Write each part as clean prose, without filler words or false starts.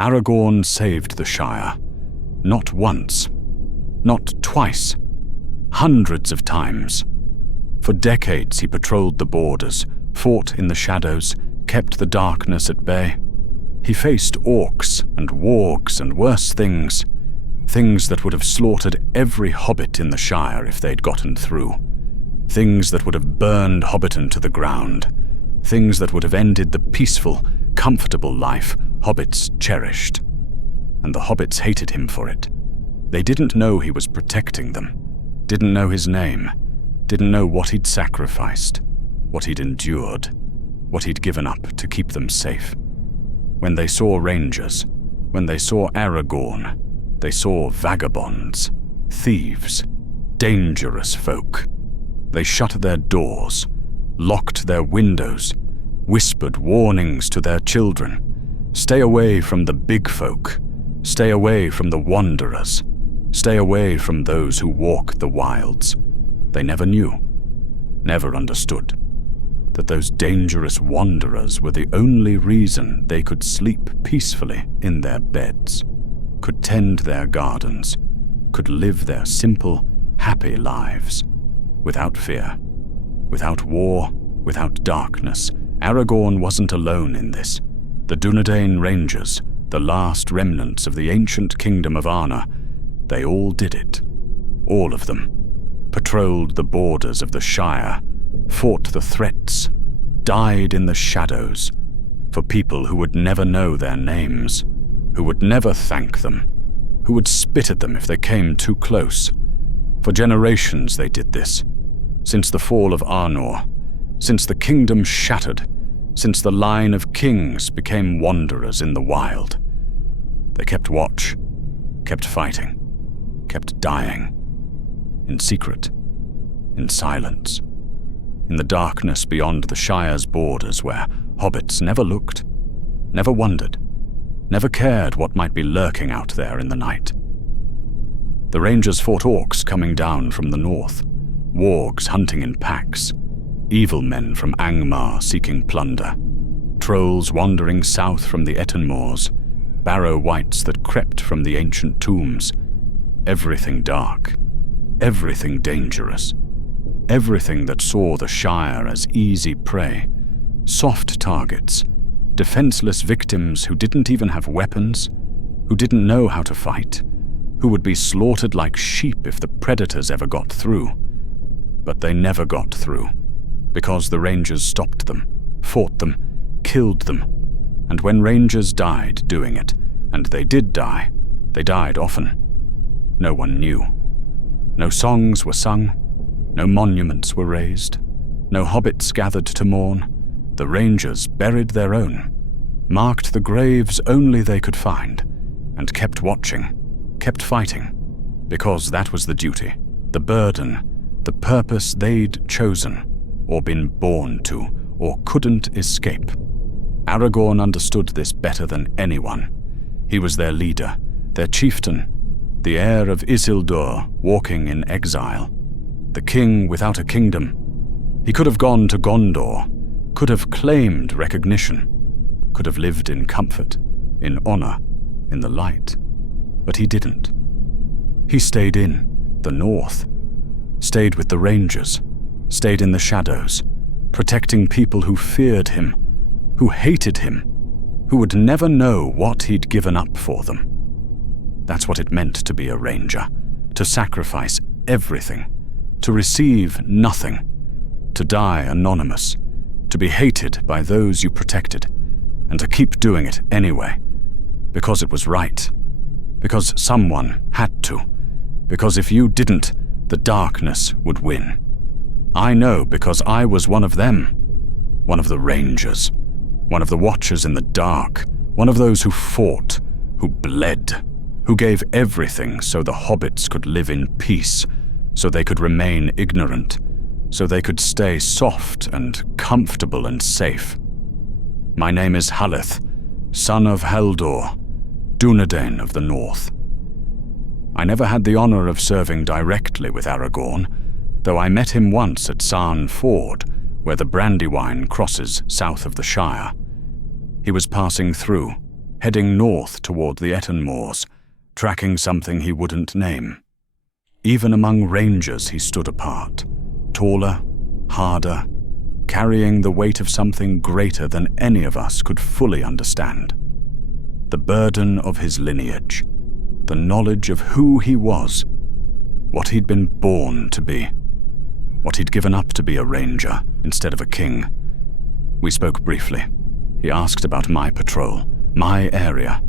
Aragorn saved the Shire. Not once. Not twice. Hundreds of times. For decades he patrolled the borders, fought in the shadows, kept the darkness at bay. He faced orcs and wargs and worse things. Things that would have slaughtered every hobbit in the Shire if they'd gotten through. Things that would have burned Hobbiton to the ground. Things that would have ended the peaceful, comfortable life hobbits cherished. And the hobbits hated him for it. They didn't know he was protecting them. Didn't know his name. Didn't know what he'd sacrificed. What he'd endured. What he'd given up to keep them safe. When they saw rangers, when they saw Aragorn, they saw vagabonds, thieves, dangerous folk. They shut their doors, locked their windows, whispered warnings to their children. Stay away from the big folk. Stay away from the wanderers. Stay away from those who walk the wilds. They never knew, never understood, that those dangerous wanderers were the only reason they could sleep peacefully in their beds, could tend their gardens, could live their simple, happy lives, without fear, without war, without darkness. Aragorn wasn't alone in this. The Dunedain Rangers, the last remnants of the ancient kingdom of Arna, they all did it. All of them. Patrolled the borders of the Shire, fought the threats, died in the shadows, for people who would never know their names, who would never thank them, who would spit at them if they came too close. For generations they did this, since the fall of Arnor, since the kingdom shattered, since the line of kings became wanderers in the wild. They kept watch, kept fighting, kept dying, in secret, in silence, in the darkness beyond the Shire's borders where hobbits never looked, never wondered, never cared what might be lurking out there in the night. The Rangers fought orcs coming down from the north, wargs hunting in packs, evil men from Angmar seeking plunder, trolls wandering south from the Etten Moors, barrow wights that crept from the ancient tombs. Everything dark, everything dangerous, everything that saw the Shire as easy prey, soft targets, defenseless victims who didn't even have weapons, who didn't know how to fight, who would be slaughtered like sheep if the predators ever got through. But they never got through, because the Rangers stopped them, fought them, killed them. And when Rangers died doing it, and they did die, they died often. No one knew. No songs were sung, no monuments were raised, no hobbits gathered to mourn. The Rangers buried their own, marked the graves only they could find, and kept watching, kept fighting, because that was the duty, the burden, the purpose they'd chosen, or been born to, or couldn't escape. Aragorn understood this better than anyone. He was their leader, their chieftain, the heir of Isildur walking in exile, the king without a kingdom. He could have gone to Gondor, could have claimed recognition, could have lived in comfort, in honor, in the light. But he didn't. He stayed in the north, stayed with the Rangers, stayed in the shadows, protecting people who feared him, who hated him, who would never know what he'd given up for them. That's what it meant to be a ranger, to sacrifice everything, to receive nothing, to die anonymous, to be hated by those you protected, and to keep doing it anyway, because it was right, because someone had to, because if you didn't, the darkness would win. I know because I was one of them, one of the Rangers, one of the Watchers in the dark, one of those who fought, who bled, who gave everything so the hobbits could live in peace, so they could remain ignorant, so they could stay soft and comfortable and safe. My name is Haleth, son of Heldur, Dunedain of the North. I never had the honor of serving directly with Aragorn, though I met him once at Sarn Ford, where the Brandywine crosses south of the Shire. He was passing through, heading north toward the Eton Moors, tracking something he wouldn't name. Even among rangers he stood apart, taller, harder, carrying the weight of something greater than any of us could fully understand. The burden of his lineage, the knowledge of who he was, what he'd been born to be, what he'd given up to be a ranger instead of a king. We spoke briefly. He asked about my patrol, my area,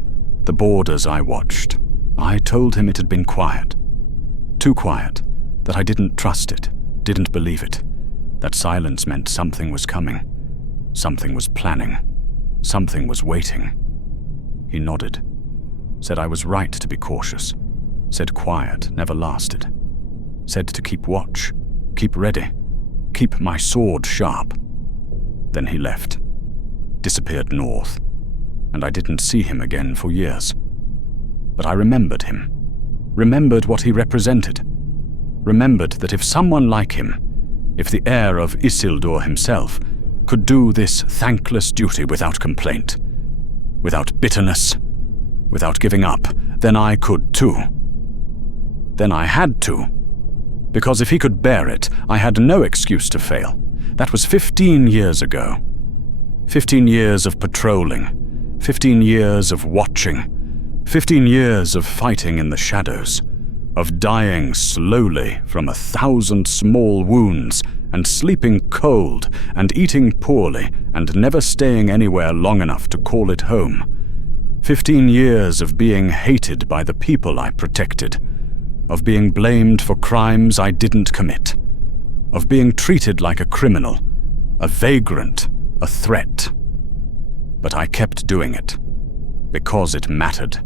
the borders I watched. I told him it had been quiet. Too quiet, that I didn't trust it, didn't believe it, that silence meant something was coming, something was planning, something was waiting. He nodded, said I was right to be cautious, said quiet never lasted, said to keep watch, keep ready, keep my sword sharp. Then he left, disappeared north, and I didn't see him again for years. But I remembered him, remembered what he represented, remembered that if someone like him, if the heir of Isildur himself, could do this thankless duty without complaint, without bitterness, without giving up, then I could too. Then I had to. Because if he could bear it, I had no excuse to fail. That was 15 years ago. 15 years of patrolling, 15 years of watching, 15 years of fighting in the shadows, of dying slowly from 1,000 small wounds, and sleeping cold, and eating poorly, and never staying anywhere long enough to call it home. 15 years of being hated by the people I protected, of being blamed for crimes I didn't commit, of being treated like a criminal, a vagrant, a threat. But I kept doing it, because it mattered,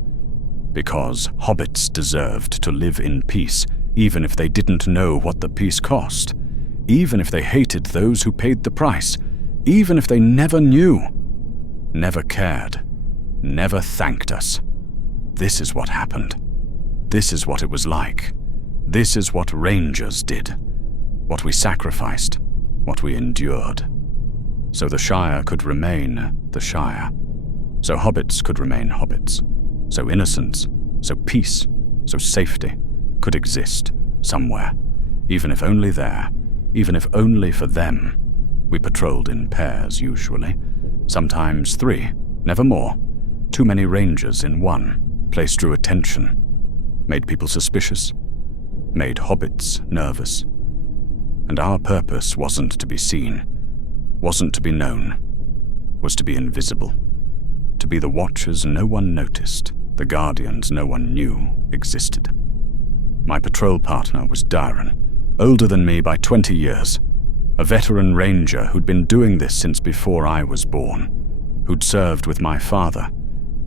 because hobbits deserved to live in peace, even if they didn't know what the peace cost, even if they hated those who paid the price, even if they never knew, never cared, never thanked us. This is what happened. This is what it was like. This is what rangers did, what we sacrificed, what we endured. So the Shire could remain the Shire. So hobbits could remain hobbits. So innocence, so peace, so safety could exist somewhere, even if only there, even if only for them. We patrolled in pairs usually, sometimes 3, never more. Too many rangers in one. Place drew attention, made people suspicious, made hobbits nervous. And our purpose wasn't to be seen, wasn't to be known, was to be invisible. To be the watchers no one noticed, the guardians no one knew existed. My patrol partner was Darren, older than me by 20 years, a veteran ranger who'd been doing this since before I was born, who'd served with my father,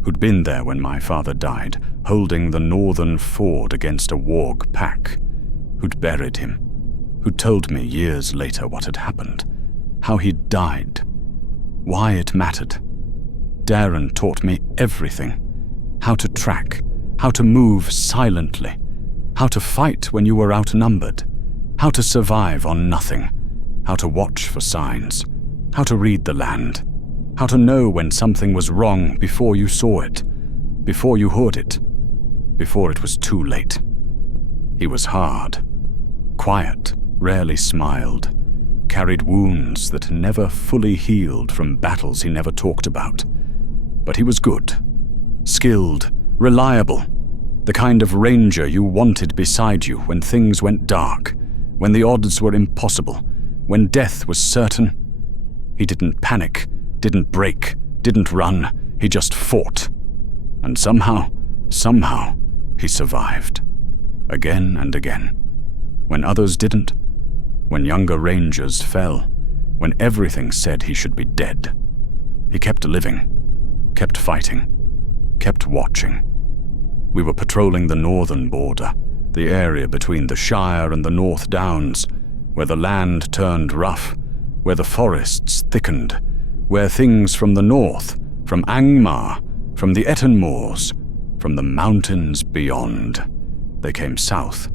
who'd been there when my father died, holding the northern ford against a warg pack, who'd buried him, who'd told me years later what had happened, how he'd died, why it mattered. Darren taught me everything, how to track, how to move silently, how to fight when you were outnumbered, how to survive on nothing, how to watch for signs, how to read the land, how to know when something was wrong before you saw it, before you heard it, before it was too late. He was hard, quiet, rarely smiled, carried wounds that never fully healed from battles he never talked about. But he was good, skilled, reliable, the kind of ranger you wanted beside you when things went dark, when the odds were impossible, when death was certain. He didn't panic, didn't break, didn't run, he just fought. And somehow, he survived. Again and again. When others didn't, when younger rangers fell, when everything said he should be dead, he kept living, kept fighting, kept watching. We were patrolling the northern border, the area between the Shire and the North Downs, where the land turned rough, where the forests thickened, where things from the north, from Angmar, from the Eton Moors, from the mountains beyond, they came south,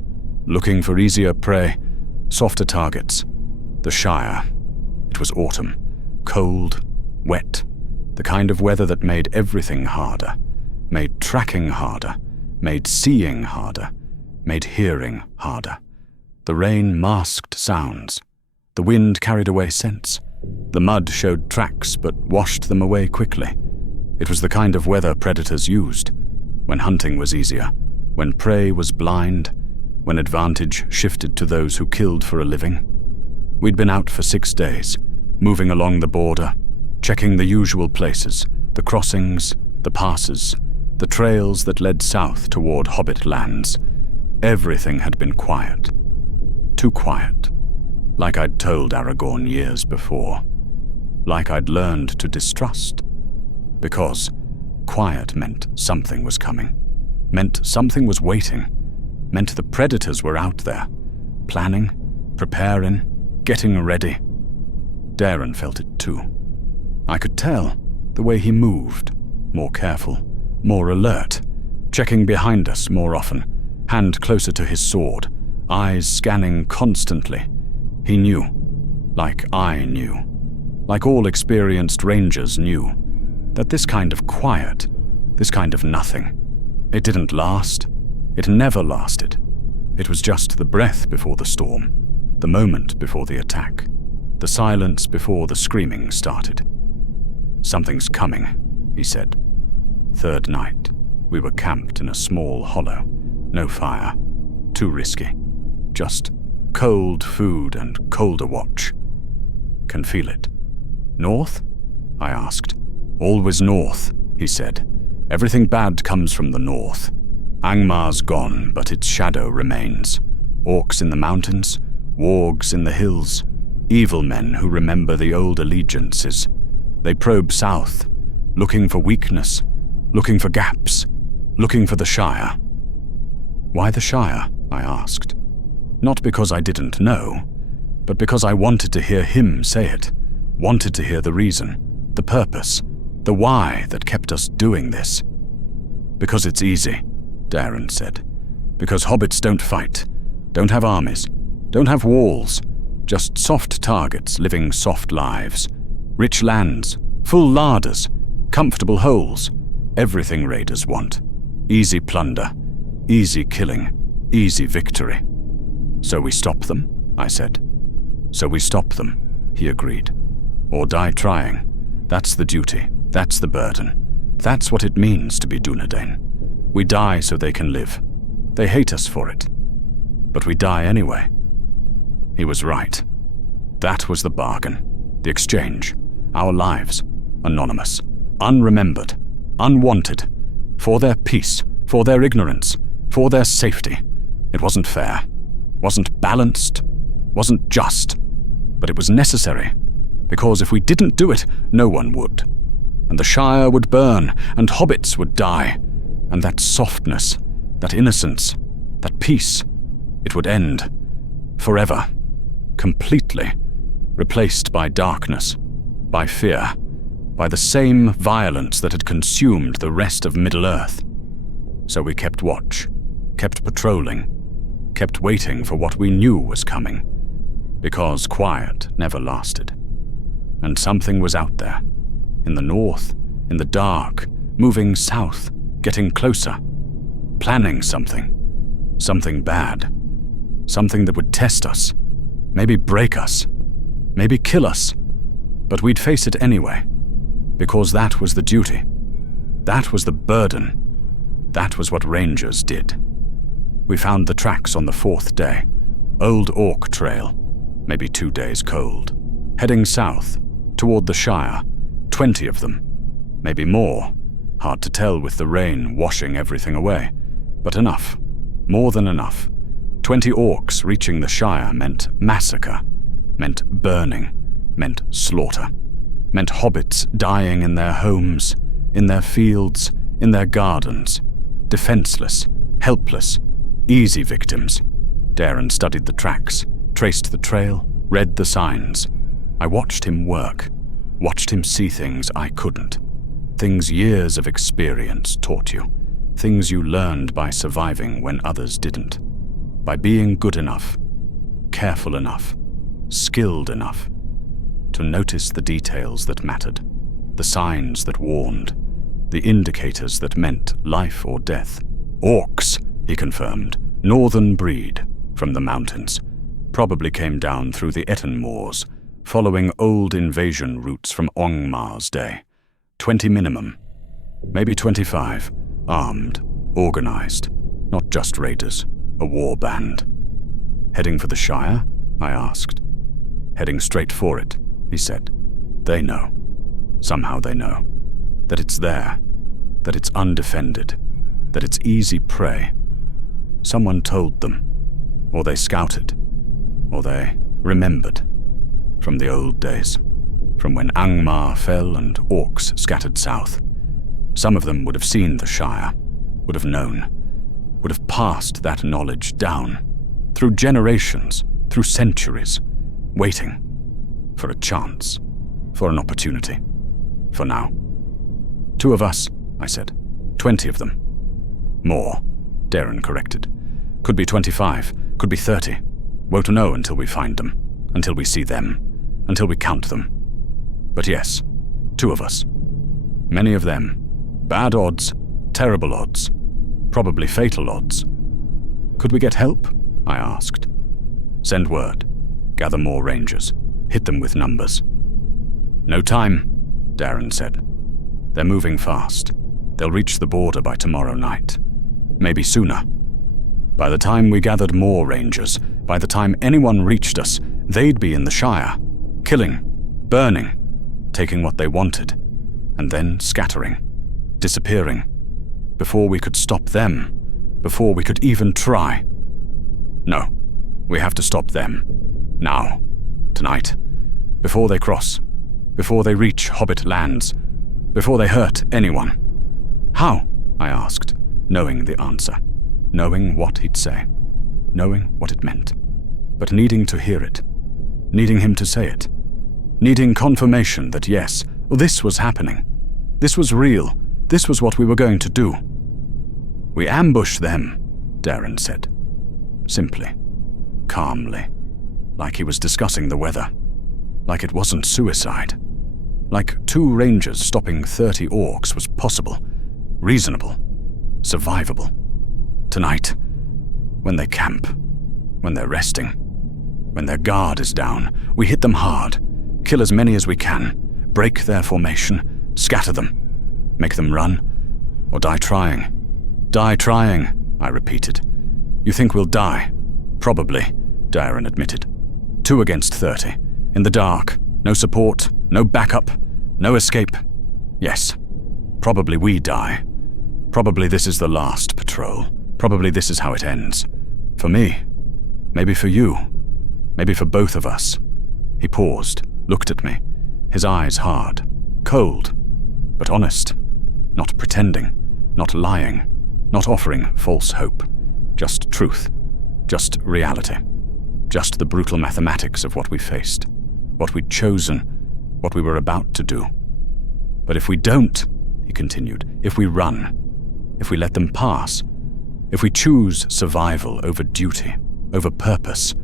looking for easier prey, softer targets. The Shire. It was autumn, cold, wet, The kind of weather that made everything harder, made tracking harder, made seeing harder, made hearing harder. The rain masked sounds. The wind carried away scents. The mud showed tracks but washed them away quickly. It was the kind of weather predators used, when hunting was easier, when prey was blind, when advantage shifted to those who killed for a living. We'd been out for 6 days, moving along the border, checking the usual places, the crossings, the passes, the trails that led south toward Hobbit lands. Everything had been quiet. Too quiet. Like I'd told Aragorn years before. Like I'd learned to distrust. Because quiet meant something was coming. Meant something was waiting. Meant the predators were out there. Planning, preparing, getting ready. Darren felt it too. I could tell, the way he moved. More careful, more alert. Checking behind us more often. Hand closer to his sword. Eyes scanning constantly. He knew. Like I knew. Like all experienced rangers knew. That this kind of quiet, this kind of nothing, it didn't last. It never lasted. It was just the breath before the storm, the moment before the attack, the silence before the screaming started. Something's coming, he said. Third night, we were camped in a small hollow. No fire. Too risky. Just cold food and colder watch. Can feel it. North? I asked. Always north, he said. Everything bad comes from the north. Angmar's gone, but its shadow remains. Orcs in the mountains, wargs in the hills, evil men who remember the old allegiances. They probe south, looking for weakness, looking for gaps, looking for the Shire. Why the Shire? I asked. Not because I didn't know, but because I wanted to hear him say it, wanted to hear the reason, the purpose, the why that kept us doing this. Because it's easy, Darren said. Because hobbits don't fight, don't have armies, don't have walls, just soft targets living soft lives. Rich lands, full larders, comfortable holes, everything raiders want. Easy plunder, easy killing, easy victory. So we stop them, I said. So we stop them, he agreed. Or die trying. That's the duty, that's the burden. That's what it means to be Dunedain. We die so they can live. They hate us for it. But we die anyway. He was right. That was the bargain, the exchange. Our lives, anonymous, unremembered, unwanted, for their peace, for their ignorance, for their safety. It wasn't fair, wasn't balanced, wasn't just, but it was necessary, because if we didn't do it, no one would. And the Shire would burn, and hobbits would die, and that softness, that innocence, that peace, it would end, forever, completely, replaced by darkness, by fear, by the same violence that had consumed the rest of Middle-earth. So we kept watch, kept patrolling, kept waiting for what we knew was coming, because quiet never lasted. And something was out there, in the north, in the dark, moving south, getting closer, planning something, something bad, something that would test us, maybe break us, maybe kill us, but we'd face it anyway, because that was the duty, that was the burden, that was what rangers did. We found the tracks on the 4th day, old Orc trail, maybe 2 days cold, heading south, toward the Shire, 20 of them, maybe more, hard to tell with the rain washing everything away, but enough, more than enough. 20 orcs reaching the Shire meant massacre, meant burning, meant slaughter, meant hobbits dying in their homes, in their fields, in their gardens, defenseless, helpless, easy victims. Darren studied the tracks, traced the trail, read the signs. I watched him work, watched him see things I couldn't. Things years of experience taught you. Things you learned by surviving when others didn't. By being good enough, careful enough, skilled enough to notice the details that mattered. the signs that warned, the indicators that meant life or death. Orcs, he confirmed, northern breed, from the mountains, probably came down through the Etten Moors, following old invasion routes from Ongmar's day. 20 minimum, maybe 25, armed, organized, not just raiders, a war band. Heading for the Shire? I asked. Heading straight for it, he said. They know. Somehow they know. That it's there. That it's undefended. That it's easy prey. Someone told them. Or they scouted. Or they remembered. From the old days. From when Angmar fell and Orcs scattered south. Some of them would have seen the Shire. Would have known. Would have passed that knowledge down. Through generations. Through centuries. Waiting. For a chance. For an opportunity. For now. 2 of us, I said. 20 of them. More, Darren corrected. Could be 25, could be 30. Won't know until we find them, until we see them, until we count them. But yes, 2 of us. Many of them. Bad odds, terrible odds, probably fatal odds. Could we get help? I asked. Send word. Gather more rangers. Hit them with numbers. No time, Darren said. They're moving fast. They'll reach the border by tomorrow night. Maybe sooner. By the time we gathered more rangers, by the time anyone reached us, they'd be in the Shire, killing, burning, taking what they wanted, and then scattering, disappearing, before we could stop them, before we could even try. No, we have to stop them. Now. Tonight. Before they cross. Before they reach Hobbit lands. Before they hurt anyone. How? I asked, knowing the answer. Knowing what he'd say. Knowing what it meant. But needing to hear it. Needing him to say it. Needing confirmation that yes, this was happening. This was real. This was what we were going to do. We ambush them, Darren said. Simply. Calmly. Like he was discussing the weather. Like it wasn't suicide. Like 2 rangers stopping 30 orcs was possible. Reasonable. Survivable. Tonight. When they camp. When they're resting. When their guard is down. We hit them hard. Kill as many as we can. Break their formation. Scatter them. Make them run. Or die trying. Die trying, I repeated. You think we'll die? Probably, Darren admitted. 2 against 30. In the dark. No support. No backup. No escape. Yes. Probably we die. Probably this is the last patrol. Probably this is how it ends. For me. Maybe for you. Maybe for both of us. He paused, looked at me. His eyes hard. Cold. But honest. Not pretending. Not lying. Not offering false hope. Just truth. Just reality. Just the brutal mathematics of what we faced. What we'd chosen. What we were about to do. But if we don't, he continued, if we run, if we let them pass, if we choose survival over duty, over purpose,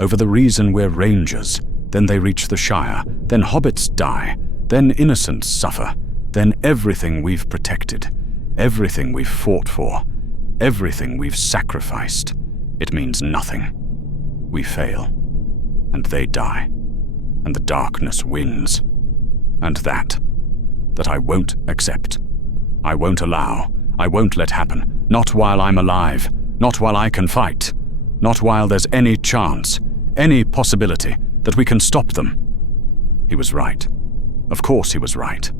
over the reason we're rangers, then they reach the Shire, then hobbits die, then innocents suffer, then everything we've protected, everything we've fought for, everything we've sacrificed, it means nothing. We fail, and they die, and the darkness wins. And that I won't accept. I won't allow. I won't let happen. Not while I'm alive. Not while I can fight. Not while there's any chance, any possibility that we can stop them. He was right. Of course he was right.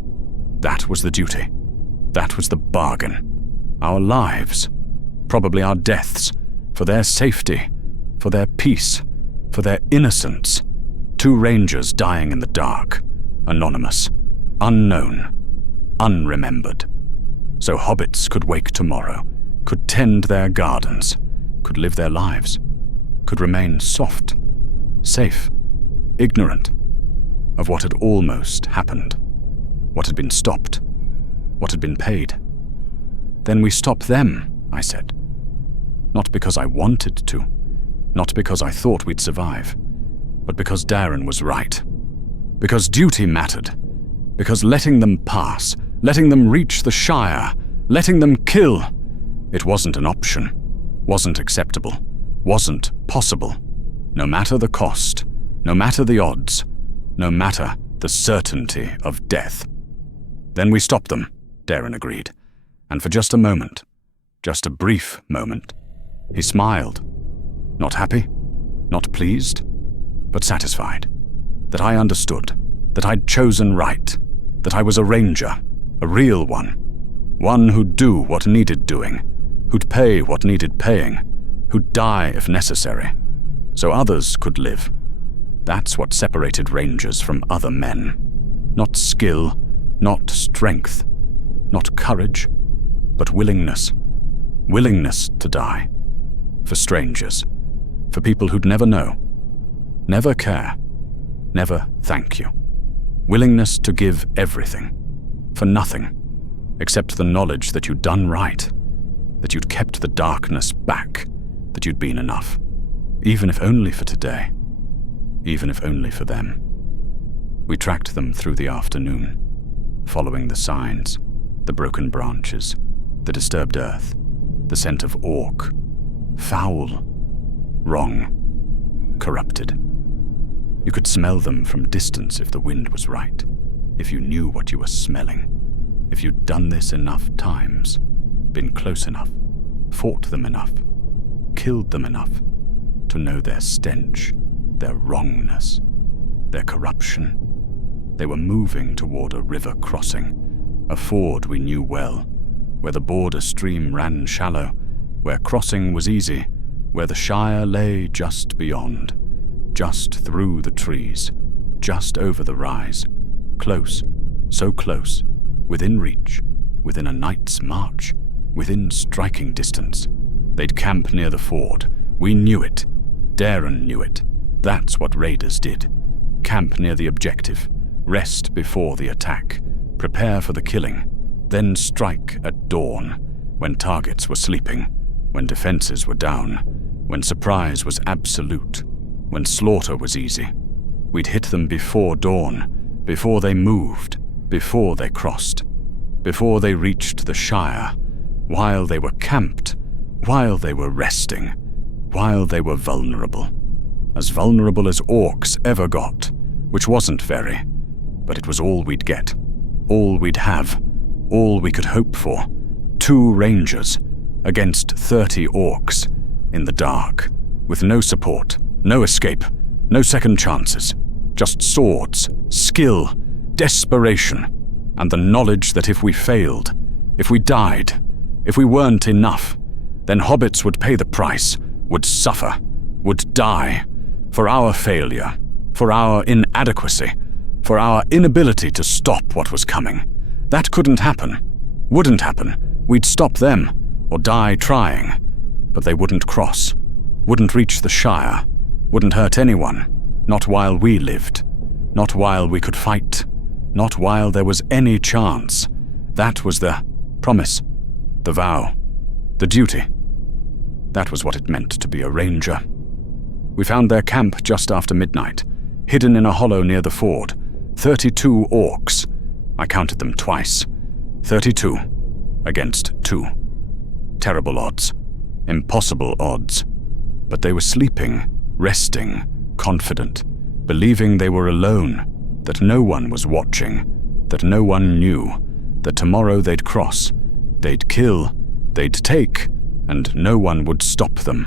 That was the duty. That was the bargain. Our lives. Probably our deaths. For their safety. For their peace. For their innocence. 2 rangers dying in the dark. Anonymous. Unknown. Unremembered. So hobbits could wake tomorrow. Could tend their gardens. Could live their lives. Could remain soft. Safe. Ignorant. Of what had almost happened. What had been stopped. What had been paid. Then we stop them, I said. Not because I wanted to. Not because I thought we'd survive. But because Darren was right. Because duty mattered. Because letting them pass, letting them reach the Shire, letting them kill, it wasn't an option, wasn't acceptable, wasn't possible. No matter the cost, no matter the odds, no matter the certainty of death. Then we stopped them, Darren agreed, and for just a moment, just a brief moment, he smiled. Not happy, not pleased, but satisfied. That I understood, that I'd chosen right, that I was a ranger, a real one who'd do what needed doing, who'd pay what needed paying, who'd die if necessary, so others could live. That's what separated rangers from other men. Not skill, not strength, not courage, but willingness. Willingness to die. For strangers. For people who'd never know. Never care. Never thank you. Willingness to give everything. For nothing. Except the knowledge that you'd done right. That you'd kept the darkness back. That you'd been enough. Even if only for today. Even if only for them. We tracked them through the afternoon, following the signs, the broken branches, the disturbed earth, the scent of orc. Foul. Wrong. Corrupted. You could smell them from distance if the wind was right, if you knew what you were smelling, if you'd done this enough times, been close enough, fought them enough, killed them enough to know their stench, their wrongness, their corruption. They were moving toward a river crossing, a ford we knew well, where the border stream ran shallow, where crossing was easy, where the Shire lay just beyond, just through the trees, just over the rise, close, so close, within reach, within a night's march, within striking distance. They'd camp near the ford. We knew it. Darren knew it. That's what raiders did. Camp near the objective, rest before the attack, prepare for the killing, then strike at dawn, when targets were sleeping, when defenses were down, when surprise was absolute, when slaughter was easy. We'd hit them before dawn, before they moved, before they crossed, before they reached the Shire, while they were camped, while they were resting, while they were vulnerable. As vulnerable as orcs ever got, which wasn't very, but it was all we'd get, all we'd have, all we could hope for. 2 rangers against 30 orcs, in the dark, with no support, no escape, no second chances, just swords, skill, desperation, and the knowledge that if we failed, if we died, if we weren't enough, then hobbits would pay the price, would suffer, would die, for our failure, for our inadequacy, for our inability to stop what was coming. That couldn't happen, wouldn't happen. We'd stop them, or die trying, but they wouldn't cross, wouldn't reach the Shire, wouldn't hurt anyone, not while we lived, not while we could fight, not while there was any chance. That was the promise, the vow, the duty. That was what it meant to be a ranger. We found their camp just after midnight, hidden in a hollow near the ford. 32 orcs. I counted them twice. 32 against 2. Terrible odds. Impossible odds. But they were sleeping, resting, confident, believing they were alone, that no one was watching, that no one knew, that tomorrow they'd cross, they'd kill, they'd take, and no one would stop them.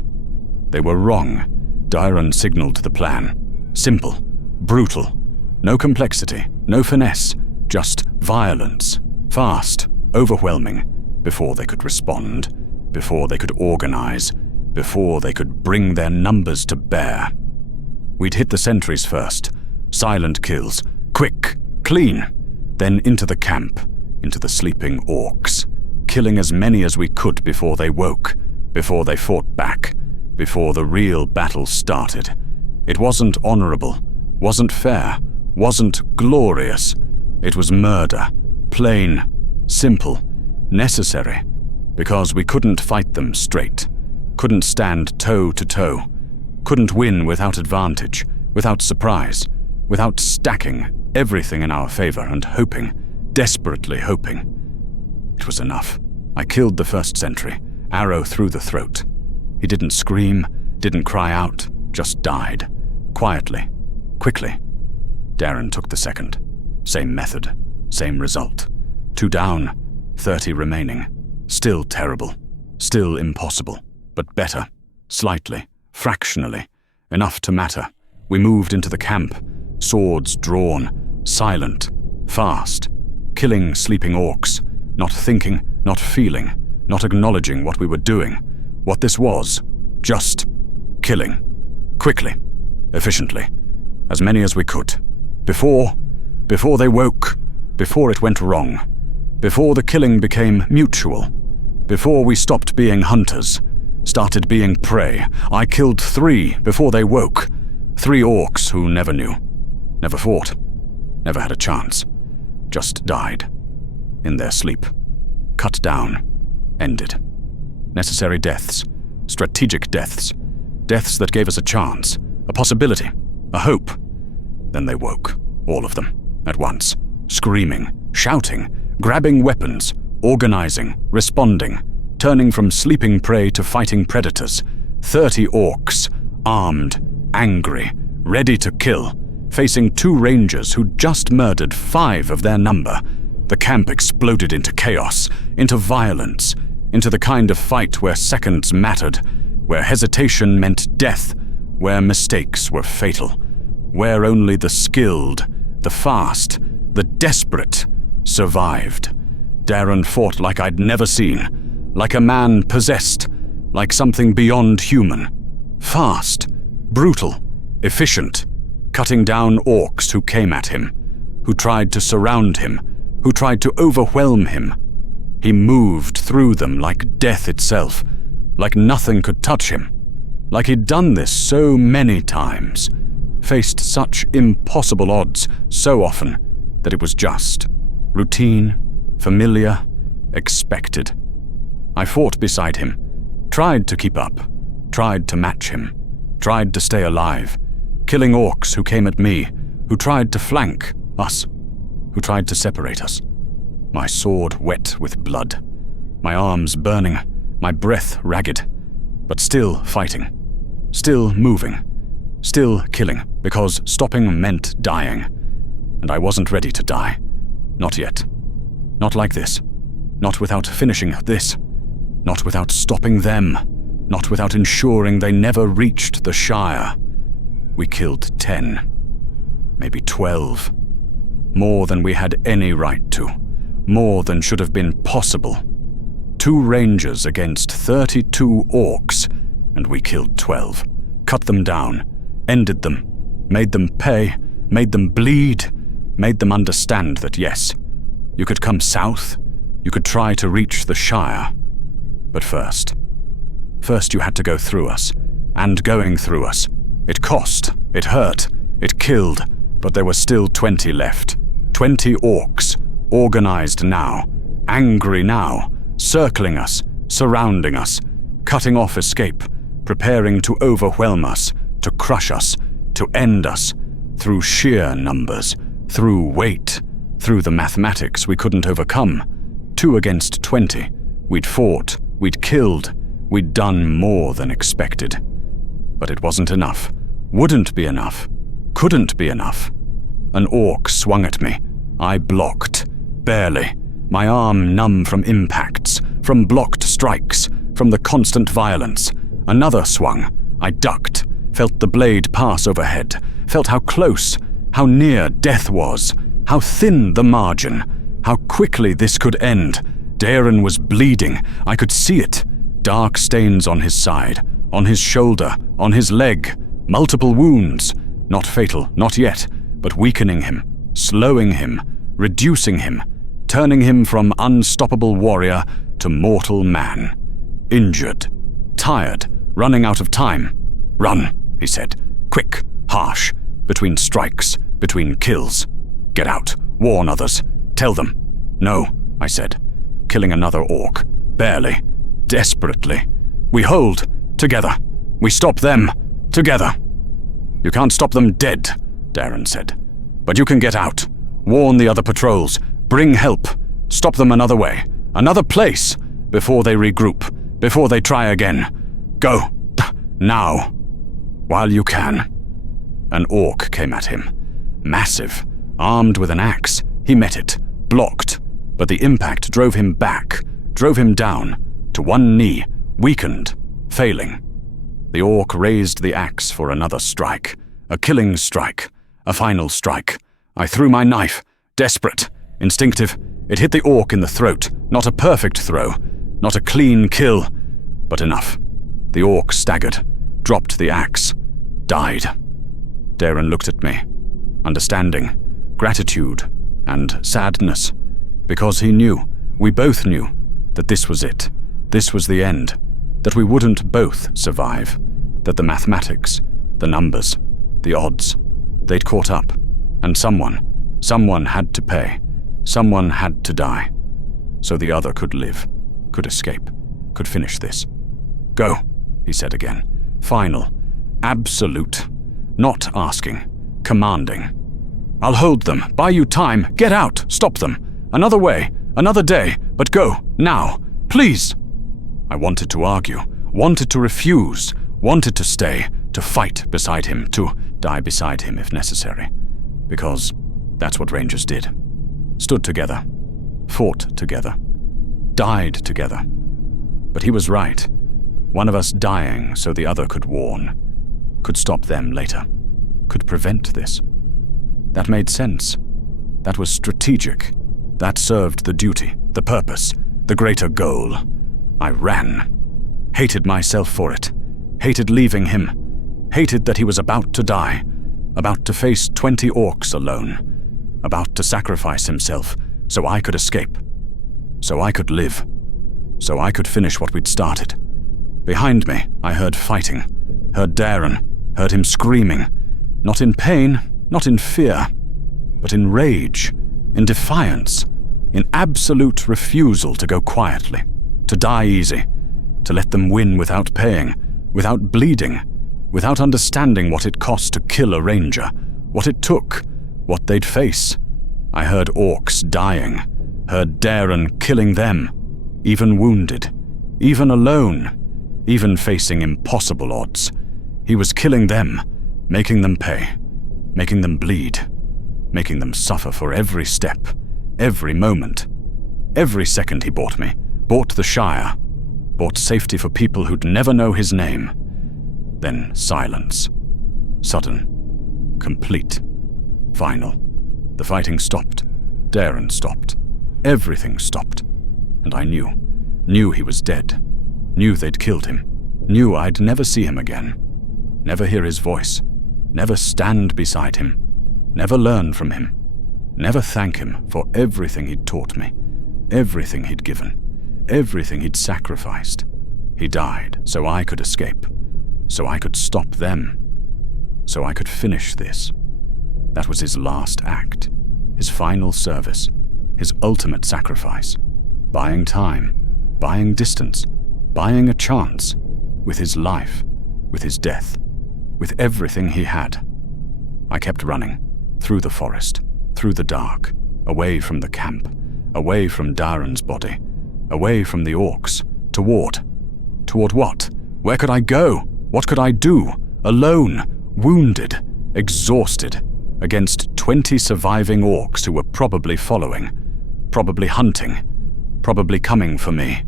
They were wrong. Darren signaled the plan. Simple, brutal, no complexity, no finesse, just violence, fast, overwhelming, before they could respond, before they could organize, before they could bring their numbers to bear. We'd hit the sentries first, silent kills, quick, clean, then into the camp, into the sleeping orcs, killing as many as we could before they woke, before they fought back, before the real battle started. It wasn't honorable, wasn't fair, wasn't glorious. It was murder, plain, simple, necessary, because we couldn't fight them straight, couldn't stand toe to toe, couldn't win without advantage, without surprise, without stacking everything in our favor and hoping, desperately hoping. It was enough. I killed the first sentry, arrow through the throat. He didn't scream, didn't cry out, just died. Quietly, quickly. Darren took the second. Same method, same result. 2 down, 30 remaining. Still terrible, still impossible, but better, slightly, fractionally, enough to matter. We moved into the camp, swords drawn, silent, fast, killing sleeping orcs, not thinking, not feeling, not acknowledging what we were doing, what this was, just killing. Quickly, efficiently, as many as we could. Before they woke, before it went wrong, before the killing became mutual, before we stopped being hunters, started being prey. I killed 3 before they woke. 3 orcs who never knew, never fought, never had a chance, just died. In their sleep. Cut down. Ended. Necessary deaths. Strategic deaths. Deaths that gave us a chance, a possibility, a hope. Then they woke, all of them, at once, screaming, shouting, grabbing weapons, organizing, responding, turning from sleeping prey to fighting predators. 30 orcs, armed, angry, ready to kill, facing 2 rangers who'd just murdered 5 of their number. The camp exploded into chaos, into violence, into the kind of fight where seconds mattered, where hesitation meant death, where mistakes were fatal, where only the skilled, the fast, the desperate survived. Darren fought like I'd never seen, like a man possessed, like something beyond human. Fast, brutal, efficient, cutting down orcs who came at him, who tried to surround him, who tried to overwhelm him. He moved through them like death itself, like nothing could touch him, like he'd done this so many times, faced such impossible odds so often that it was just routine, familiar, expected. I fought beside him, tried to keep up, tried to match him, tried to stay alive, killing orcs who came at me, who tried to flank us, who tried to separate us. My sword wet with blood, my arms burning, my breath ragged, but still fighting, still moving, still killing, because stopping meant dying. And I wasn't ready to die. Not yet. Not like this. Not without finishing this. Not without stopping them. Not without ensuring they never reached the Shire. We killed 10. Maybe 12. More than we had any right to. More than should have been possible. 2 rangers against 32 orcs, and we killed 12. Cut them down. Ended them. Made them pay. Made them bleed. Made them understand that yes, you could come south. You could try to reach the Shire. But first you had to go through us. And going through us. It cost. It hurt. It killed. But there were still 20 left. 20 orcs. Organized now. Angry now. Circling us. Surrounding us. Cutting off escape. Preparing to overwhelm us. To crush us. To end us. Through sheer numbers. Through weight. Through the mathematics we couldn't overcome. 2 against 20. We'd fought. We'd killed. We'd done more than expected. But it wasn't enough. Wouldn't be enough. Couldn't be enough. An orc swung at me. I blocked. Barely. My arm numb from impacts, from blocked strikes, from the constant violence. Another swung. I ducked. Felt the blade pass overhead. Felt how close, how near death was. How thin the margin. How quickly this could end. Darren was bleeding. I could see it. Dark stains on his side, on his shoulder, on his leg. Multiple wounds. Not fatal, not yet, but weakening him, slowing him, reducing him, turning him from unstoppable warrior to mortal man. Injured, tired, running out of time. Run, he said. Quick, harsh, between strikes, between kills. Get out, warn others, tell them. No, I said, killing another orc, barely, desperately. We hold, together. We stop them, together. You can't stop them dead, Darren said. But you can get out. Warn the other patrols. Bring help. Stop them another way. Another place. Before they regroup. Before they try again. Go. Now. While you can." An orc came at him. Massive. Armed with an axe. He met it. Blocked. But the impact drove him back. Drove him down. To one knee. Weakened. Failing. The orc raised the axe for another strike. A killing strike. A final strike. I threw my knife. Desperate. Instinctive. It hit the orc in the throat. Not a perfect throw. Not a clean kill. But enough. The orc staggered. Dropped the axe. Died. Darren looked at me. Understanding. Gratitude. And sadness. Because he knew. We both knew. That this was it. This was the end. That we wouldn't both survive. That the mathematics, the numbers, the odds, they'd caught up. And someone had to pay. Someone had to die. So the other could live, could escape, could finish this. "Go," he said again. Final. Absolute. Not asking. Commanding. "I'll hold them. Buy you time. Get out. Stop them. Another way. Another day. But go. Now. Please." I wanted to argue. Wanted to refuse. Wanted to stay. To fight beside him. To die beside him if necessary. Because that's what Rangers did. Stood together. Fought together. Died together. But he was right. One of us dying so the other could warn. Could stop them later. Could prevent this. That made sense. That was strategic. That served the duty, the purpose, the greater goal. I ran. Hated myself for it. Hated leaving him. Hated that he was about to die. About to face 20 orcs alone. About to sacrifice himself so I could escape. So I could live. So I could finish what we'd started. Behind me, I heard fighting. Heard Darren. Heard him screaming. Not in pain, not in fear, but in rage, in defiance, in absolute refusal to go quietly, to die easy, to let them win without paying, without bleeding, without understanding what it cost to kill a ranger, what it took, what they'd face. I heard orcs dying, heard Darren killing them, even wounded, even alone, even facing impossible odds. He was killing them, making them pay, making them bleed, making them suffer for every step, every moment. Every second he bought me, bought the Shire, bought safety for people who'd never know his name. Then silence. Sudden. Complete. Final. The fighting stopped. Darren stopped. Everything stopped. And I knew he was dead. Knew they'd killed him. Knew I'd never see him again. Never hear his voice. Never stand beside him. Never learn from him. Never thank him for everything he'd taught me. Everything he'd given. Everything he'd sacrificed. He died so I could escape. So I could stop them. So I could finish this. That was his last act. His final service. His ultimate sacrifice. Buying time. Buying distance. Buying a chance. With his life. With his death. With everything he had. I kept running. Through the forest. Through the dark. Away from the camp. Away from Darren's body. Away from the orcs. Toward what? Where could I go? What could I do? Alone. Wounded. Exhausted. Against 20 surviving orcs who were probably following. Probably hunting. Probably coming for me.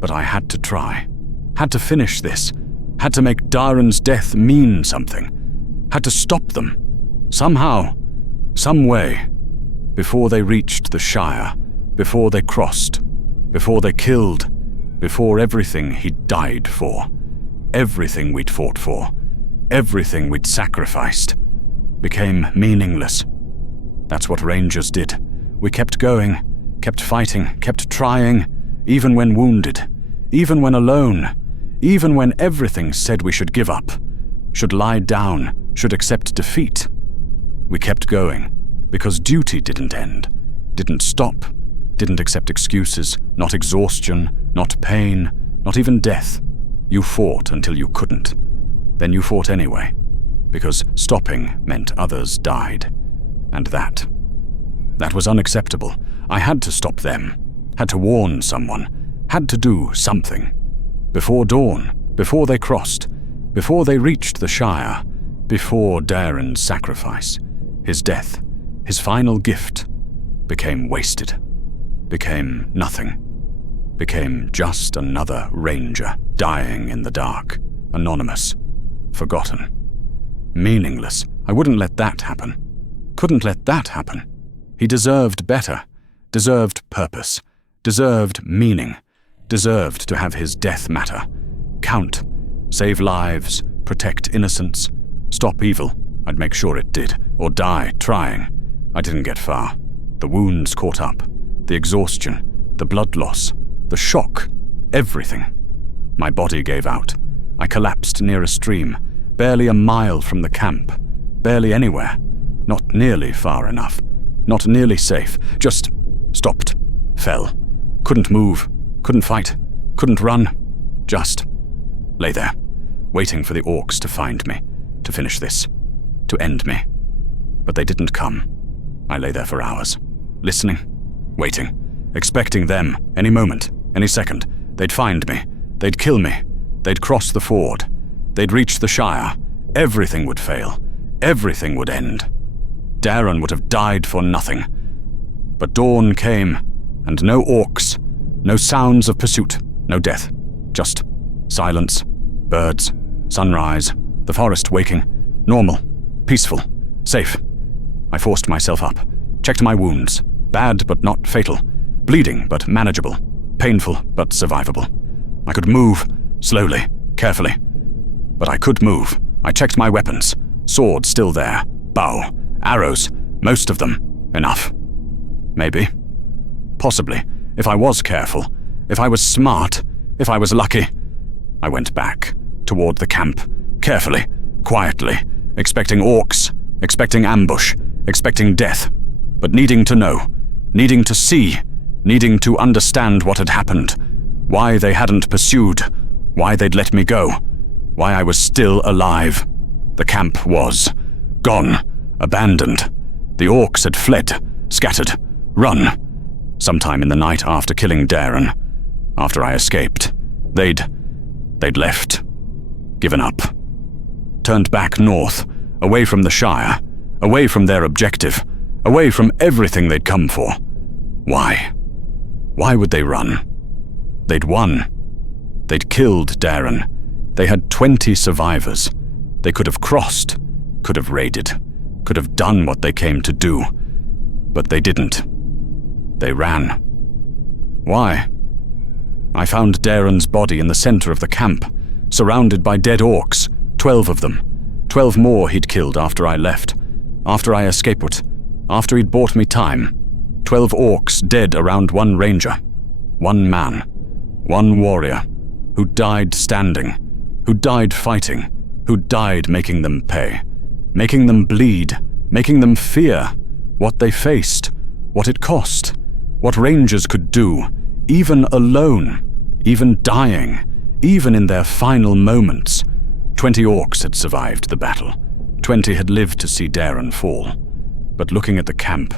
But I had to try. Had to finish this. Had to make Darren's death mean something. Had to stop them. Somehow. Some way. Before they reached the Shire. Before they crossed. Before they killed. Before everything he'd died for. Everything we'd fought for. Everything we'd sacrificed. Became meaningless. That's what Rangers did. We kept going. Kept fighting. Kept trying. Even when wounded. Even when alone. Even when everything said we should give up. Should lie down. Should accept defeat. We kept going. Because duty didn't end. Didn't stop. Didn't accept excuses. Not exhaustion. Not pain. Not even death. You fought until you couldn't. Then you fought anyway. Because stopping meant others died. And that was unacceptable. I had to stop them, had to warn someone, had to do something. Before dawn, before they crossed, before they reached the Shire, before Daeron's sacrifice, his death, his final gift, became wasted, became nothing, became just another ranger dying in the dark, anonymous, forgotten, meaningless. I wouldn't let that happen. Couldn't let that happen. He deserved better, deserved purpose, deserved meaning, deserved to have his death matter, count, save lives, protect innocence, stop evil. I'd make sure it did, or die trying. I didn't get far. The wounds caught up, the exhaustion, the blood loss, the shock, everything. My body gave out. I collapsed near a stream, barely a mile from the camp, barely anywhere, not nearly far enough, not nearly safe, just stopped, fell, couldn't move, couldn't fight, couldn't run, just lay there, waiting for the Orcs to find me, to finish this, to end me. But they didn't come. I lay there for hours, listening, waiting, expecting them, any moment, any second. They'd find me, they'd kill me, they'd cross the ford, they'd reach the Shire, everything would fail, everything would end. Daeron would have died for nothing. But dawn came, and no Orcs, no sounds of pursuit, no death, just silence, birds, sunrise, the forest waking, normal, peaceful, safe. I forced myself up, checked my wounds, bad but not fatal, bleeding but manageable, painful but survivable. I could move, slowly, carefully. But I could move. I checked my weapons, sword still there, bow, arrows, most of them, enough. Maybe. Possibly, if I was careful, if I was smart, if I was lucky. I went back, toward the camp, carefully, quietly, expecting Orcs, expecting ambush, expecting death, but needing to know, needing to see, needing to understand what had happened, why they hadn't pursued, why they'd let me go, why I was still alive. The camp was gone, abandoned. The Orcs had fled, scattered, run. Sometime in the night after killing Daeron, after I escaped, they'd left, given up, turned back north, away from the Shire, away from their objective, away from everything they'd come for. Why? Why would they run? They'd won. They'd killed Daeron. They had 20 survivors. They could have crossed, could have raided, could have done what they came to do. But they didn't. They ran. Why? I found Daeron's body in the center of the camp, surrounded by dead Orcs, 12 of them. 12 more he'd killed after I left, after I escaped, after he'd bought me time. 12 Orcs dead around one ranger, one man, one warrior, who died standing, who died fighting, who died making them pay, making them bleed, making them fear what they faced, what it cost, what rangers could do, even alone, even dying, even in their final moments. 20 Orcs had survived the battle. 20 had lived to see Daeron fall. But looking at the camp,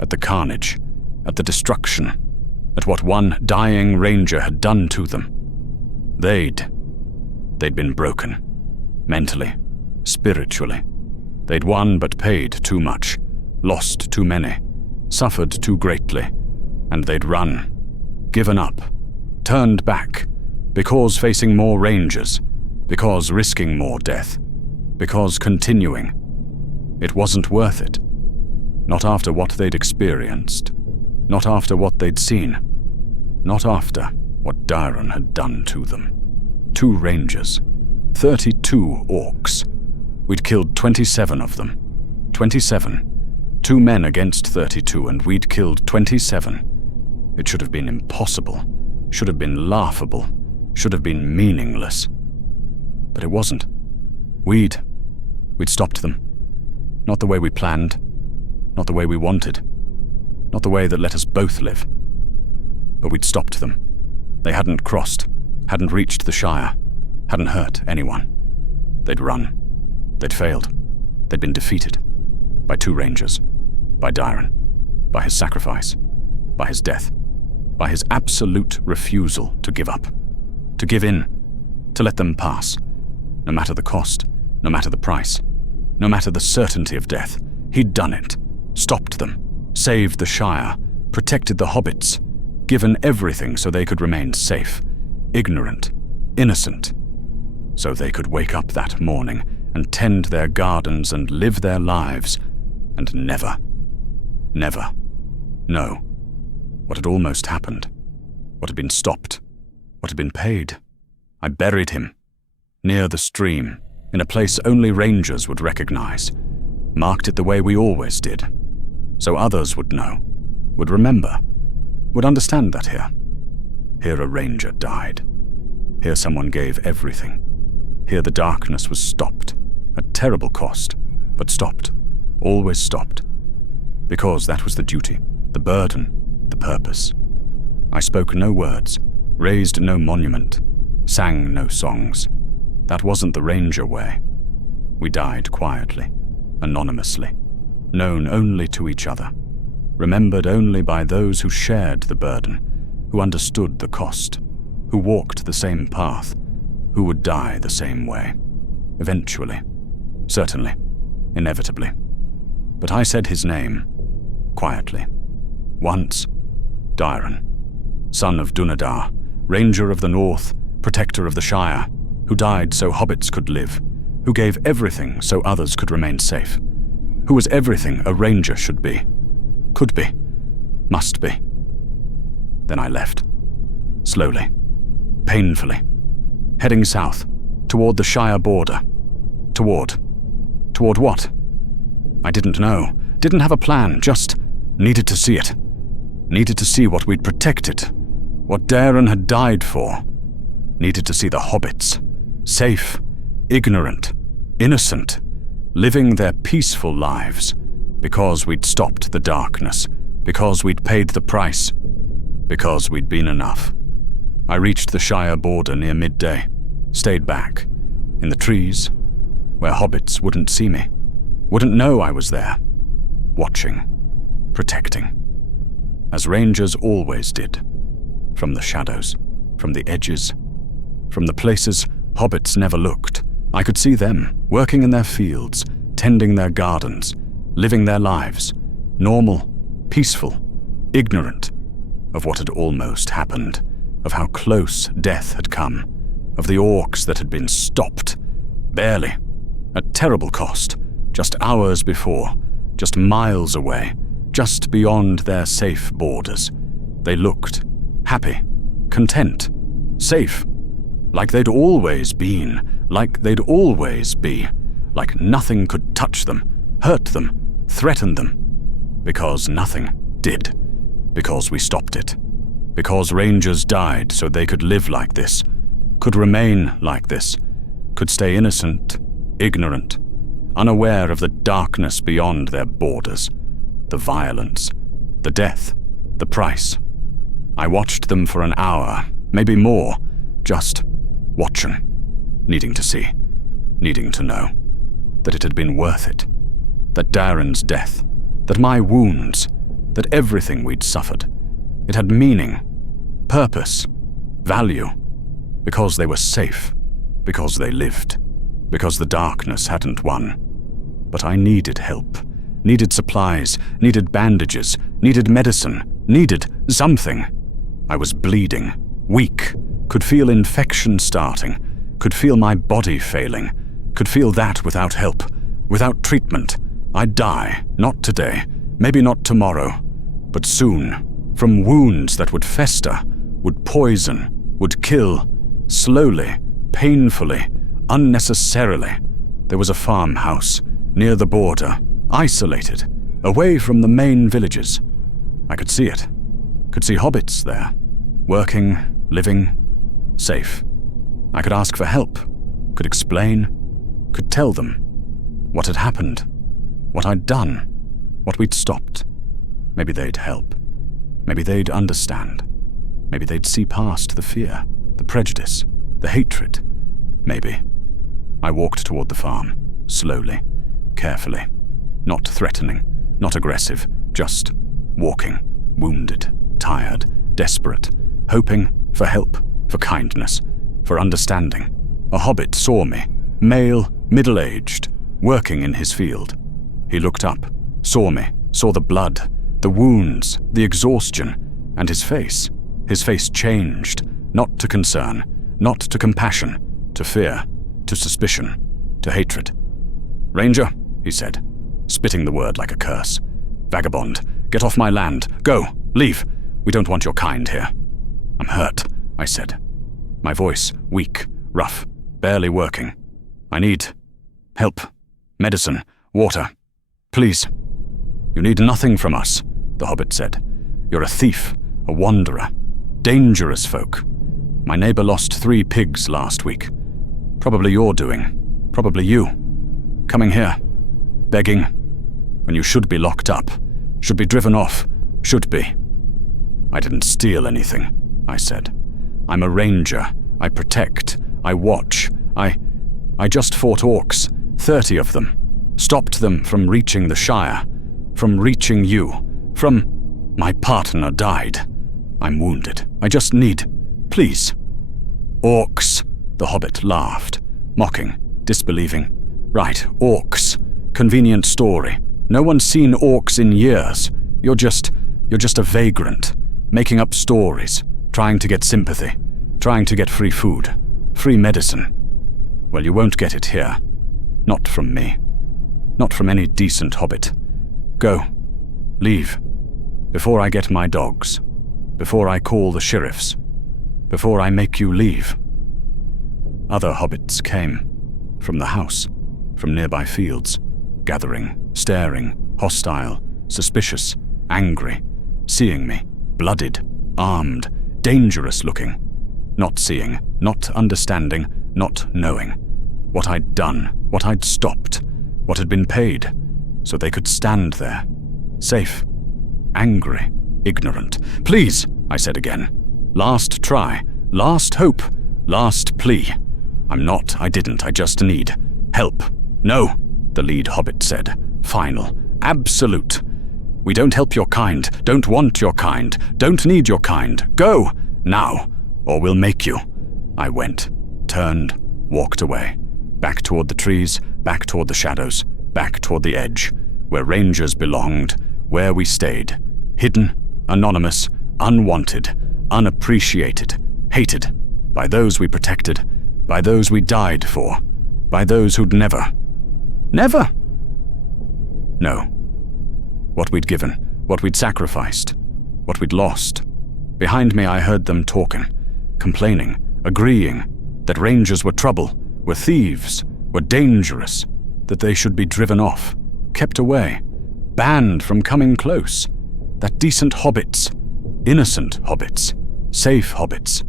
at the carnage, at the destruction, at what one dying ranger had done to them, they'd been broken. Mentally, spiritually. They'd won but paid too much, lost too many, suffered too greatly, and they'd run, given up, turned back, because facing more rangers, because risking more death, because continuing. It wasn't worth it. Not after what they'd experienced, not after what they'd seen, not after what Daeron had done to them. 2 rangers, 32 Orcs. We'd killed 27 of them. 27. 2 men against 32, and we'd killed 27. It should have been impossible, should have been laughable, should have been meaningless. But it wasn't. We'd stopped them. Not the way we planned, not the way we wanted, not the way that let us both live. But we'd stopped them. They hadn't crossed, hadn't reached the Shire, hadn't hurt anyone. They'd run. They'd failed. They'd been defeated by 2 rangers. By Dairon, by his sacrifice, by his death, by his absolute refusal to give up, to give in, to let them pass, no matter the cost, no matter the price, no matter the certainty of death. He'd done it, stopped them, saved the Shire, protected the Hobbits, given everything so they could remain safe, ignorant, innocent, so they could wake up that morning and tend their gardens and live their lives, and never know what had almost happened, what had been stopped, what had been paid. I buried him, near the stream, in a place only rangers would recognize, marked it the way we always did, so others would know, would remember, would understand that here a ranger died. Here someone gave everything. Here the darkness was stopped, at terrible cost, but stopped, always stopped, because that was the duty, the burden, the purpose. I spoke no words, raised no monument, sang no songs. That wasn't the ranger way. We died quietly, anonymously, known only to each other, remembered only by those who shared the burden, who understood the cost, who walked the same path, who would die the same way. Eventually, certainly, inevitably. But I said his name, quietly. Once, Dairon, son of Dunadar, ranger of the north, protector of the Shire, who died so hobbits could live, who gave everything so others could remain safe, who was everything a ranger should be, could be, must be. Then I left, slowly, painfully, heading south, toward the Shire border. Toward what? I didn't know, didn't have a plan, just needed to see it. Needed to see what we'd protected, what Dairon had died for. Needed to see the hobbits, safe, ignorant, innocent, living their peaceful lives, because we'd stopped the darkness, because we'd paid the price, because we'd been enough. I reached the Shire border near midday, stayed back, in the trees, where hobbits wouldn't see me, wouldn't know I was there, watching, protecting, as rangers always did, from the shadows, from the edges, from the places hobbits never looked. I could see them, working in their fields, tending their gardens, living their lives, normal, peaceful, ignorant of what had almost happened, of how close death had come, of the orcs that had been stopped, barely, at terrible cost, just hours before, just miles away, just beyond their safe borders. They looked happy, content, safe, like they'd always been, like they'd always be, like nothing could touch them, hurt them, threaten them, because nothing did, because we stopped it, because rangers died so they could live like this, could remain like this, could stay innocent, ignorant, unaware of the darkness beyond their borders, the violence, the death, the price. I watched them for an hour, maybe more, just watching, needing to see, needing to know that it had been worth it, that Dairon's death, that my wounds, that everything we'd suffered, it had meaning, purpose, value, because they were safe, because they lived, because the darkness hadn't won. But I needed help, needed supplies, needed bandages, needed medicine, needed something. I was bleeding, weak, could feel infection starting, could feel my body failing, could feel that without help, without treatment, I'd die, not today, maybe not tomorrow, but soon, from wounds that would fester, would poison, would kill, slowly, painfully, unnecessarily. There was a farmhouse, near the border, isolated, away from the main villages. I could see it, could see hobbits there, working, living, safe. I could ask for help, could explain, could tell them what had happened, what I'd done, what we'd stopped. Maybe they'd help. Maybe they'd understand. Maybe they'd see past the fear, the prejudice, the hatred. Maybe. I walked toward the farm, slowly, carefully, not threatening, not aggressive, just walking, wounded, tired, desperate, hoping for help, for kindness, for understanding. A hobbit saw me, male, middle-aged, working in his field. He looked up, saw me, saw the blood, the wounds, the exhaustion, and his face changed, not to concern, not to compassion, to fear, to suspicion, to hatred. "Ranger," he said, spitting the word like a curse. "Vagabond, get off my land. Go, leave. We don't want your kind here." "I'm hurt," I said. My voice weak, rough, barely working. "I need help, medicine, water. Please." "You need nothing from us," the hobbit said. "You're a thief, a wanderer, dangerous folk. My neighbor lost 3 pigs last week. Probably your doing, probably you. Coming here, begging, when you should be locked up, should be driven off, should be." "I didn't steal anything," I said. "I'm a ranger. I protect. I watch. I just fought orcs, 30 of them. Stopped them from reaching the Shire, from reaching you, from... My partner died. I'm wounded. I just need... Please." "Orcs," the hobbit laughed, mocking, disbelieving. "Right, orcs. Convenient story. No one's seen orcs in years. You're just a vagrant, making up stories, trying to get sympathy, trying to get free food, free medicine. Well, you won't get it here. Not from me. Not from any decent hobbit. Go. Leave. Before I get my dogs. Before I call the sheriffs. Before I make you leave." Other hobbits came. From the house. From nearby fields. Gathering, staring, hostile, suspicious, angry. Seeing me. Blooded. Armed. Dangerous looking. Not seeing. Not understanding. Not knowing. What I'd done. What I'd stopped. What had been paid. So they could stand there. Safe. Angry. Ignorant. "Please," I said again. "Last try. Last hope. Last plea. I didn't, I just need help." "No," the lead hobbit said. "Final. Absolute. We don't help your kind. Don't want your kind. Don't need your kind. Go! Now. Or we'll make you." I went. Turned. Walked away. Back toward the trees. Back toward the shadows. Back toward the edge. Where rangers belonged. Where we stayed. Hidden. Anonymous. Unwanted. Unappreciated. Hated. By those we protected. By those we died for. By those who'd never. Never? No. What we'd given. What we'd sacrificed. What we'd lost. Behind me I heard them talking. Complaining. Agreeing. That rangers were trouble. Were thieves. Were dangerous. That they should be driven off. Kept away. Banned from coming close. That decent hobbits. Innocent hobbits. Safe hobbits.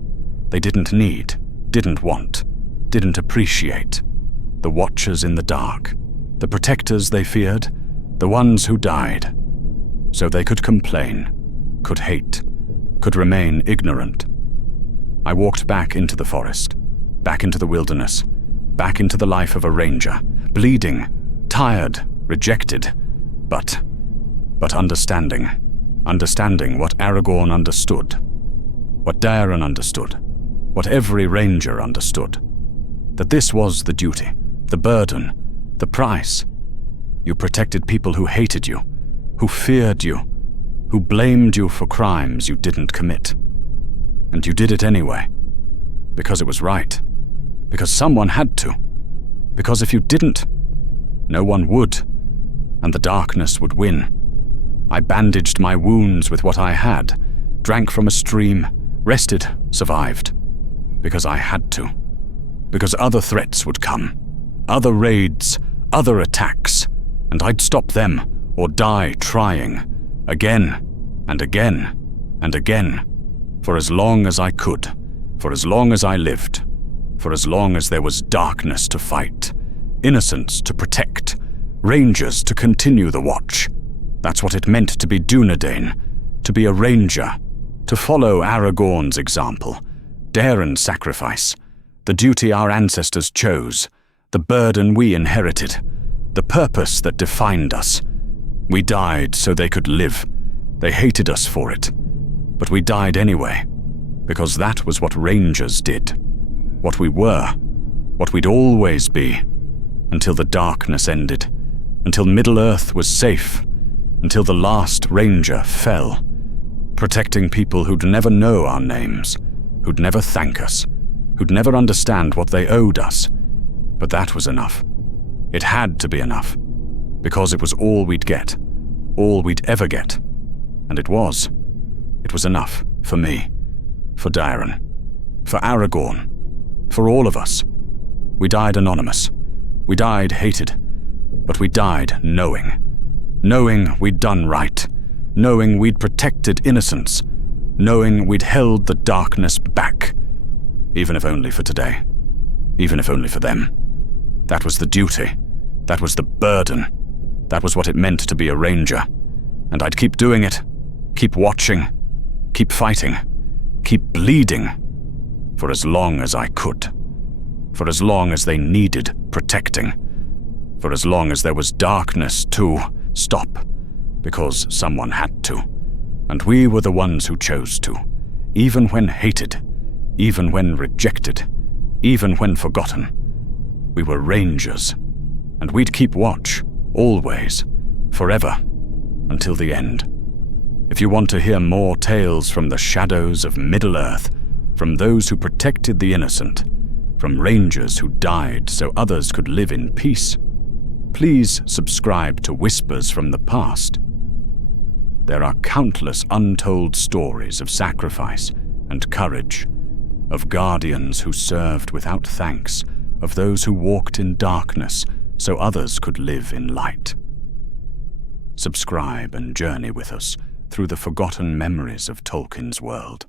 They didn't need. Didn't want. Didn't appreciate. The watchers in the dark. The protectors they feared. The ones who died. So they could complain. Could hate. Could remain ignorant. I walked back into the forest. Back into the wilderness. Back into the life of a ranger. Bleeding. Tired. Rejected. But understanding. Understanding what Aragorn understood. What Daeron understood. What every ranger understood. That this was the duty. The burden. The price. You protected people who hated you. Who feared you. Who blamed you for crimes you didn't commit. And you did it anyway. Because it was right. Because someone had to. Because if you didn't, no one would. And the darkness would win. I bandaged my wounds with what I had, drank from a stream, rested, survived. Because I had to. Because other threats would come. Other raids, other attacks. And I'd stop them, or die trying. Again, and again, and again. For as long as I could. For as long as I lived. For as long as there was darkness to fight. Innocence to protect. Rangers to continue the watch. That's what it meant to be Dunedain. To be a ranger. To follow Aragorn's example. Daeron's sacrifice. The duty our ancestors chose. The burden we inherited. The purpose that defined us. We died so they could live. They hated us for it. But we died anyway, because that was what Rangers did. What we were, what we'd always be, until the darkness ended, until Middle-earth was safe, until the last Ranger fell, protecting people who'd never know our names, who'd never thank us, who'd never understand what they owed us. But that was enough. It had to be enough, because it was all we'd get, all we'd ever get. And it was. It was enough for me, for Dairon, for Aragorn, for all of us. We died anonymous. We died hated. But we died knowing we'd done right, knowing we'd protected innocence, knowing we'd held the darkness back, even if only for today, even if only for them. That was the duty. That was the burden. That was what it meant to be a Ranger. And I'd keep doing it, keep watching, keep fighting, keep bleeding, for as long as I could. For as long as they needed protecting. For as long as there was darkness to stop, because someone had to. And we were the ones who chose to, even when hated, even when rejected, even when forgotten. We were Rangers, and we'd keep watch, always, forever, until the end. If you want to hear more tales from the shadows of Middle-earth, from those who protected the innocent, from Rangers who died so others could live in peace, please subscribe to Whispers from the Past. There are countless untold stories of sacrifice and courage, of guardians who served without thanks, of those who walked in darkness so others could live in light. Subscribe and journey with us through the forgotten memories of Tolkien's world.